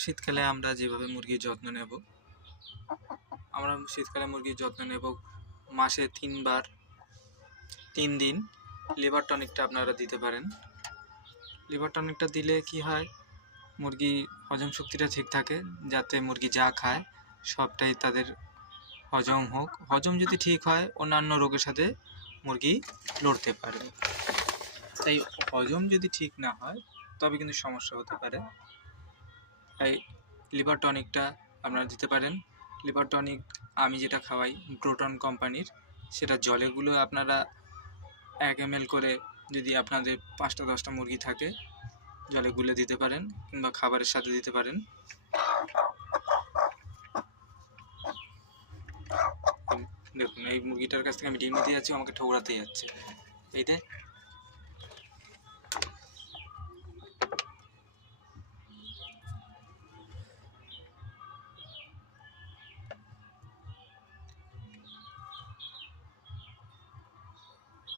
শীতকালে আমরা যেভাবে মুরগির যত্ন নেব, আমরা শীতকালে মুরগির যত্ন নেব মাসে 3 বার 3 দিন লিভার টনিকটা আপনারা দিতে পারেন। লিভার টনিকটা দিলে কি হয়, মুরগি হজম শক্তিটা ঠিক থাকে, যাতে মুরগি যা খায় সবটাই তাদের হজম হোক। হজম যদি ঠিক হয়, অন্যান্য রোগের সাথে মুরগি লড়তে পারবে। তাই হজম যদি ঠিক না হয় তবে কিন্তু সমস্যা হতে পারে। তাই লিভার টনিকটা আপনারা দিতে পারেন। লিভার টনিক আমি যেটা খাওয়াই গ্রোটন কোম্পানির, সেটা জলে গুলো আপনারা 1 ml করে যদি আপনাদের 5টা-10টা মুরগি থাকে জলে গুলে দিতে পারেন, কিংবা খাবারের সাথে দিতে পারেন। দেখুন, এই মুরগিটার কাছ থেকে আমি ডিম নিতে যাচ্ছি, আমাকে ঠোকরাতে যাচ্ছে। এই দেখ,